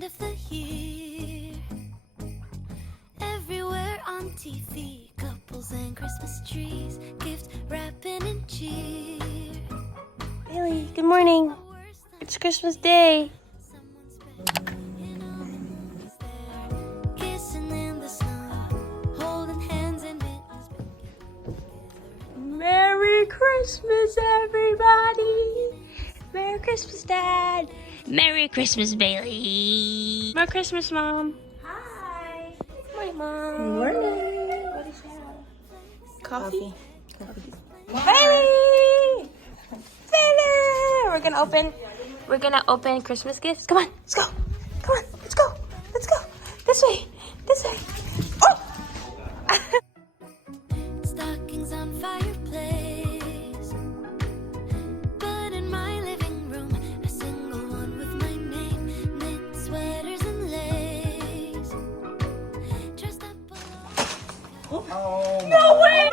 end of the year. Everywhere on TV, couples and Christmas trees, gift wrapping and cheer. Bailey, good morning. It's Christmas Day. Kissing in the snow, holding hands and mittens. Merry Christmas, everybody. Merry Christmas, Dad. Merry Christmas, Bailey. Merry Christmas, Mom. Hi. Hi, Mom. Good morning. What is that? Coffee? Coffee. Bailey! Bailey! We're gonna open Christmas gifts. Come on, let's go. Come on, let's go. Let's go. This way. This way. Oh! Stockings on fireplace. But in my living room, a single one with my name. Knit sweaters and lace. Dressed up alone. No way!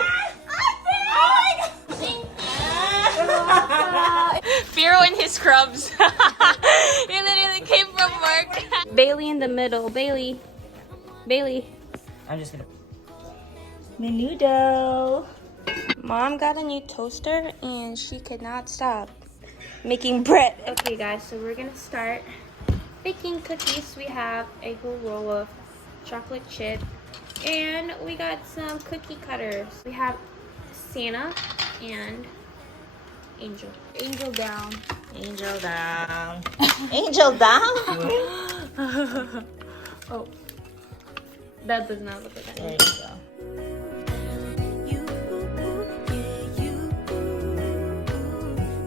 Firo in his scrubs. He literally came from work. Bailey in the middle. Bailey. I'm just gonna. Menudo. Mom got a new toaster and she could not stop making bread. Okay guys, so we're gonna start baking cookies. We have a whole roll of chocolate chip and we got some cookie cutters. We have Santa and Angel. Angel down. Angel down. Angel down. Oh, that does not look like that. There you go. you, yeah, you.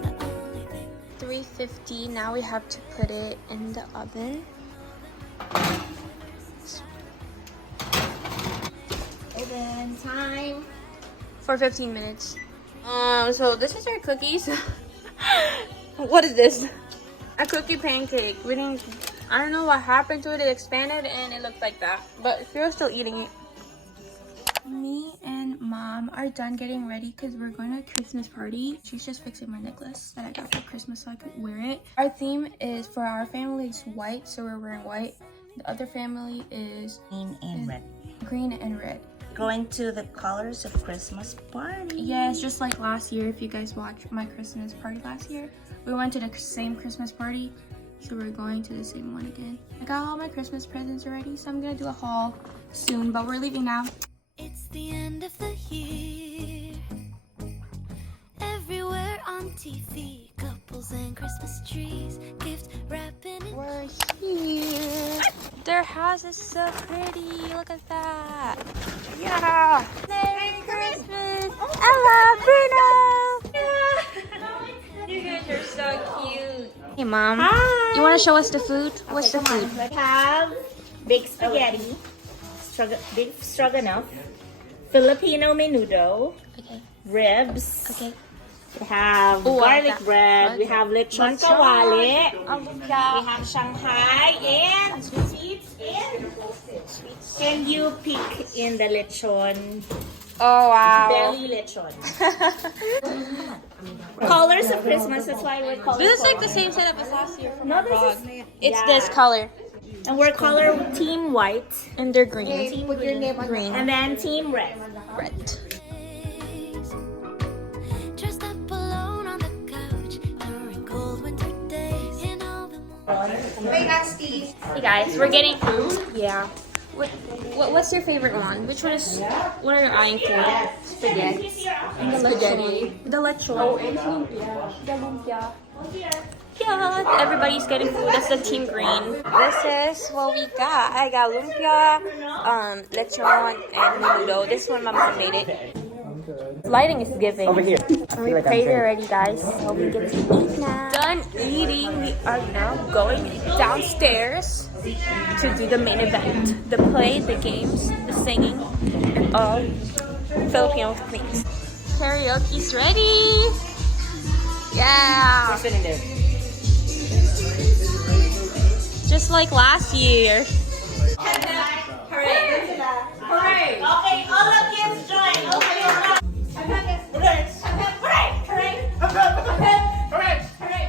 The only thing 350. Now we have to put it in the oven. Open time. For 15 minutes. So this is our cookies. What is this? A cookie pancake. I don't know what happened to it. It expanded and it looked like that. But Firo's still eating it. Me and Mom are done getting ready because we're going to a Christmas party. She's just fixing my necklace that I got for Christmas so I could wear it. Our theme is, for our family, is white, so we're wearing white. The other family is Green and red. green and red. Going to the colors of Christmas party. Yes, just like last year, if you guys watched my Christmas party last year, we went to the same Christmas party, so we're going to the same one again. I got all my Christmas presents already, so I'm gonna do a haul soon, but we're leaving now. It's the end of the year. Everywhere on TV, couples and Christmas trees, gift wrapping and We're here. Their house is so pretty. Look at that. Yeah. Merry Christmas. I love Bruno. You guys are so cute. Hey, Mom. Hi. You want to show us the food? What's the food? We have baked spaghetti, beef stroganoff, Filipino menudo, Okay. ribs. Okay. We have Oh, garlic that- bread. We have lechon kawali. We Yeah. have Shanghai and sweets and Can you pick in the lechon? Oh, wow. Belly lechon. Colors of Christmas. That's why we're color. This is like the same setup as last year from No, our this vlog. is It's yeah. this color. And we're color team white. And they're green. Team green. And then team red. Red. lace. Dressed up alone on the couch during cold winter days. In all the Hey guys, we're getting food. Yeah. What's your favorite one? Which one is? What are you eyeing for? Spaghetti. And the spaghetti. The lechon. The lumpia. Yeah, everybody's getting food. That's the team green. This is what we got. I got lumpia, lechon, and menudo. This one my mom made it. Lighting is giving. Over here. We prayed already, guys. So we get to eat now. Done eating. We are now going downstairs to do the main event. The play, the games, the singing, and all Filipino things. Karaoke's ready. Yeah. Who's sitting there? Just like last year. Hooray! Hooray! Okay, all of you join. Okay. Hooray! Hooray! Hooray! Hooray! Hooray!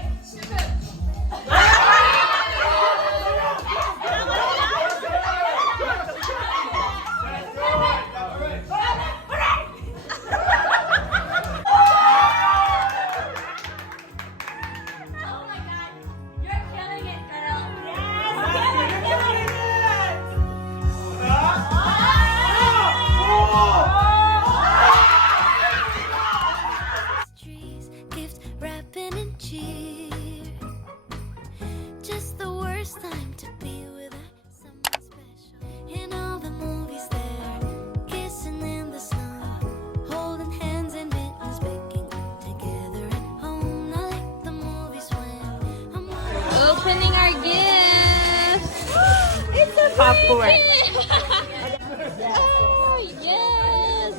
popcorn. Oh, yes!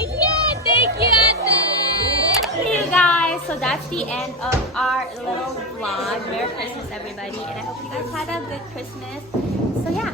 Yeah, thank you, Ate! Hey you guys, so that's the end of our little vlog. Merry Christmas everybody, and I hope you guys had a good Christmas. So yeah,